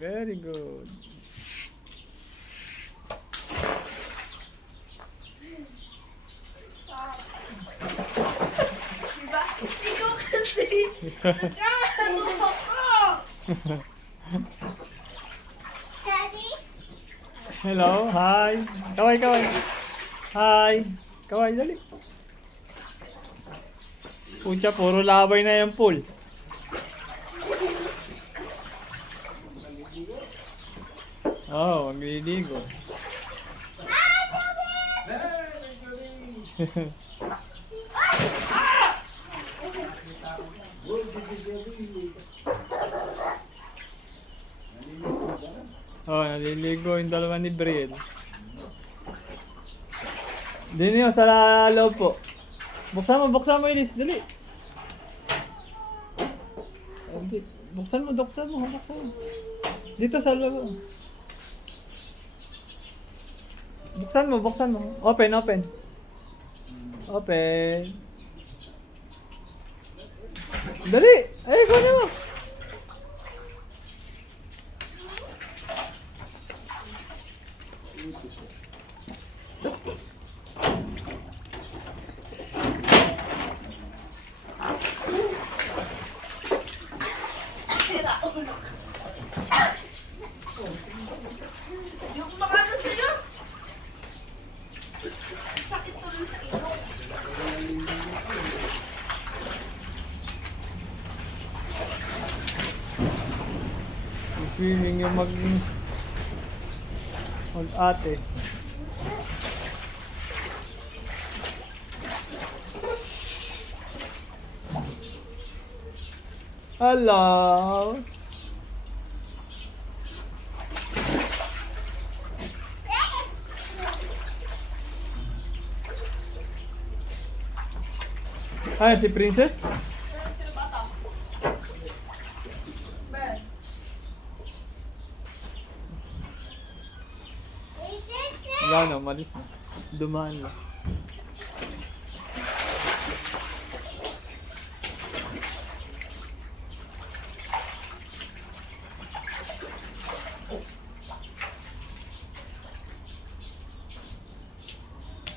Very good. Diba? Ikaw kasi. Nagkano ako. Daddy? Hello, hi. Kaway, kaway. Hi. Kaway, dali. Pucha, puro labay na yung pool. Oh, magliligo. Oh, naliligo yung dalawa ni Briel. Dito yun, sa loob po. Buksan mo, Ilis, dali. Buksan mo. Dito sa loob. Buksan mo. Open. Dali! Ay, kunin mo! Sira ulo. Hindi ako makano sa'yo. Sakit tuloy sa ilong. Swimming yung mag-ate. Hello. Ay, si Princess? Sino bata? Ben. Wala na, malis na. Dumaan na.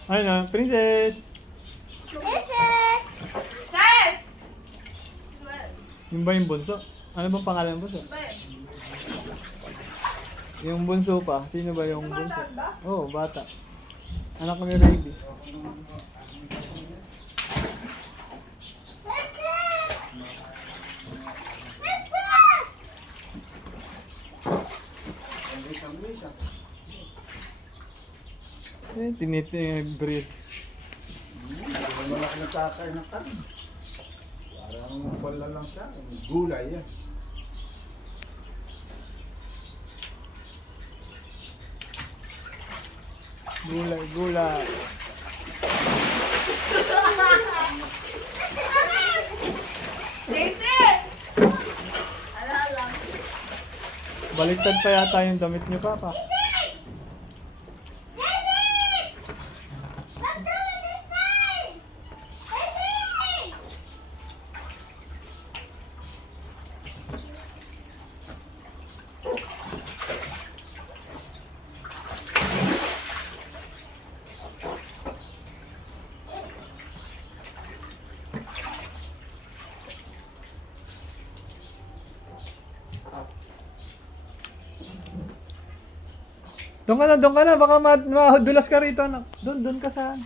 Ay na, Princess! Ses! Yung ba yung bunso? Ano bang pangalan ng bunso? Ben. Yung bunso pa, sino ba yung bunso? Bata ba? Oo, bata. Anak ko ni Rayby. Breed. Malaki na takay na kan. Parang pala lang siya. Gulay yan. Gulay. Daisy! Ala lang. Baliktad pa yata yung damit niyo, Papa. Doon ka na, baka madulas ka rito, anak. Doon ka sa